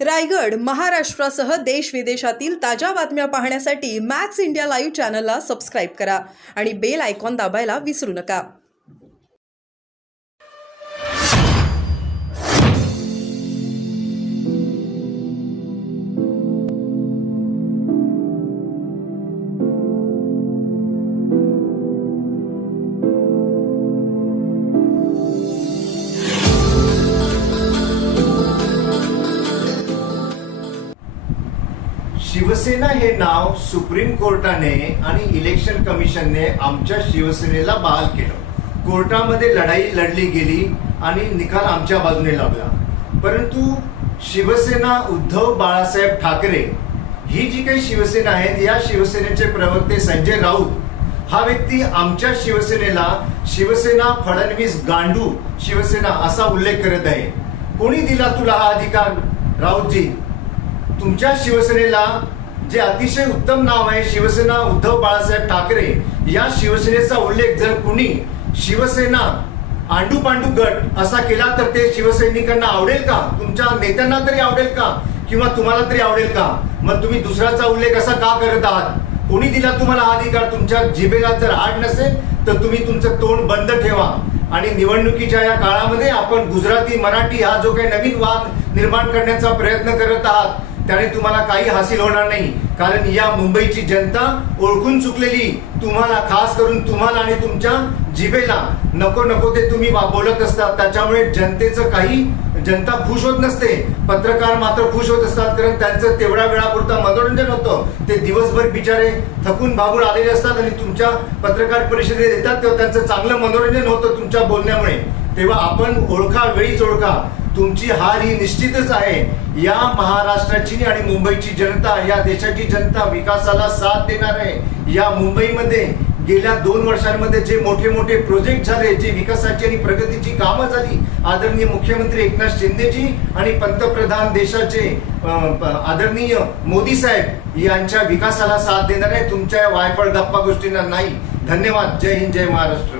रायगड, महाराष्ट्रासह देश विदेशातील ताज्या बातम्या पाहण्यासाठी मॅक्स इंडिया लाईव्ह चॅनलला सबस्क्राईब करा आणि बेल आयकॉन दाबायला विसरू नका. शिवसेना हे नाव सुप्रीम कोर्टाने आणि इलेक्शन कमिशनने आमच्या शिवसेनेला बहाल केलं. कोर्टामध्ये लढाई लढली गेली आणि निकाल आमच्या बाजूने लागला. परंतु शिवसेना उद्धव बाळासाहेब ठाकरे ही जी काही शिवसेना आहे, या शिवसेनेचे प्रवक्ते संजय राऊत हा व्यक्ती आमच्या शिवसेनेला शिवसेना फडणवीस गांडू शिवसेना असा उल्लेख करत आहे. कोणी दिला तुला हा अधिकार राऊतजी? तुमच्या शिवसेनेला जे अतिशय उत्तम नाव आहे शिवसेना उद्धव बाळासाहेब ठाकरे, या शिवसेनेचा उल्लेख जर कुणी शिवसेना आंडू पांडू गट असा केला तर ते शिवसैनिकांना आवडेल का? तुमच्या नेत्यांना तरी आवडेल का? किंवा तुम्हाला तरी आवडेल का? मग तुम्ही दुसऱ्याचा उल्लेख असा का करत आहात? कोणी दिला तुम्हाला हा अधिकार? तुमच्या जिभेला जर आड नसेल तर तुम्ही तुमचं तोंड बंद ठेवा. आणि निवडणुकीच्या या काळामध्ये आपण गुजराती मराठी हा जो काही नवीन वाद निर्माण करण्याचा प्रयत्न करत आहात त्याने तुम्हाला काही हासिल होणार नाही. कारण या मुंबईची जनता ओळखून चुकलेली तुम्हाला, खास करून तुम्हाला आणि तुमच्या जिभेला नको नको ते तुम्ही बोलत असतात. त्याच्यामुळे जनता खुश होत नसते, पत्रकार मात्र खुश होत असतात. कारण त्यांचं तेवढ्या वेळापुरतं मनोरंजन होतं. ते दिवसभर बिचारे थकून भागून आलेले असतात आणि तुमच्या पत्रकार परिषदेत येतात तेव्हा त्यांचं चांगलं मनोरंजन होतं तुमच्या बोलण्यामुळे. तेव्हा आपण ओळखा, वेळीच ओळखा. तुमची हार ही निश्चितच आहे. या महाराष्ट्राची आणि मुंबईची जनता, या देशाची जनता विकासाला साथ देणार आहे. या मुंबईमध्ये गेल्या 2 वर्षांमध्ये जे मोठे मोठे प्रोजेक्ट झाले, जे विकासाची आणि प्रगतीची कामं झाली, आदरणीय मुख्यमंत्री एकनाथ शिंदेजी आणि पंतप्रधान देशाचे आदरणीय मोदी साहेब यांच्या विकासाला साथ देणार आहे. तुमच्या वायफळ गप्पा गोष्टींना नाही. धन्यवाद. जय हिंद, जय महाराष्ट्र.